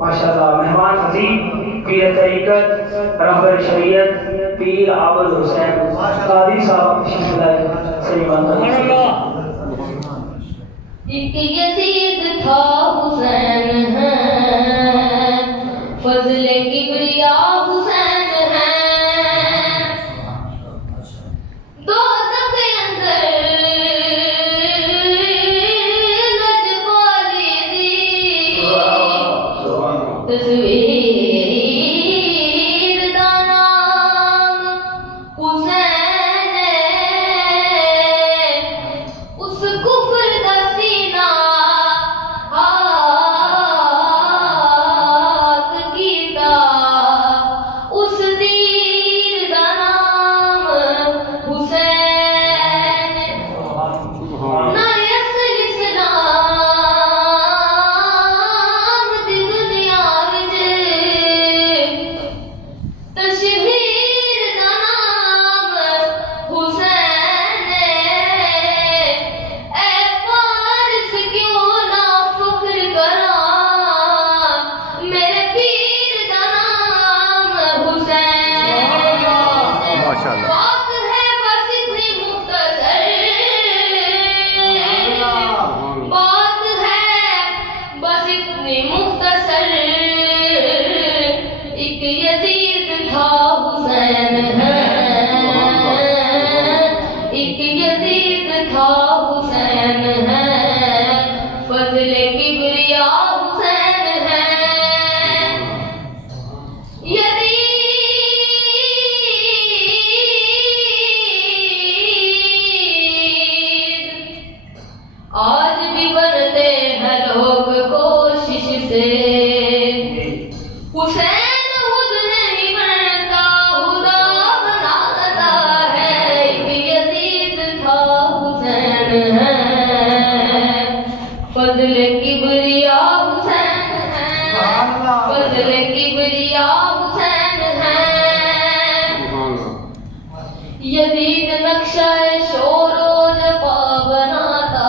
ماشاءاللہ مہمان خطیب پیر طریقت رہبر شریعت پیر عابد حسین قاضی صاحب تشریف لائے سبحان اللہ. ایک یزید تھا حسین ہے فضل کبریا حسین ہے دو تک اندر لجپالی دی تصویر دا نام حسین اس کفر دا سینہ آج بھی بنتے ہیں لوگ کوشش سے حسین خود نہیں بنتا خدا بناتا ہے ایک یزید تھا حسین ہے فضل کبریا حسین ہے فضل کبریا حسین ہے یزید نقشہ شور و جفا بناتا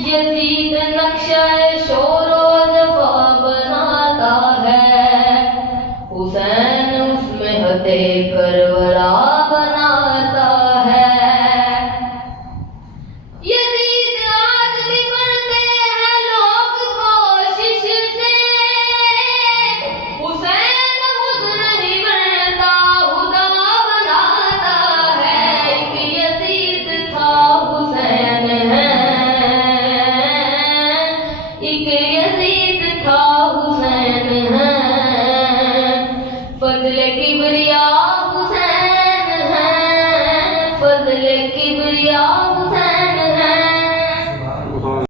یزید نقشہ شور و جفا بناتا ہے حسین اس میں حد کربلا بناتا ہے یزید آج بھی بنتے ہیں لوگ کوشش سے حسین خود نہیں بنتا خدا بناتا ہے ایک یزید تھا حسین ہے ایک یزید تھا حسین ہے فضل کبریا حسین ہے فضل کبریا حسین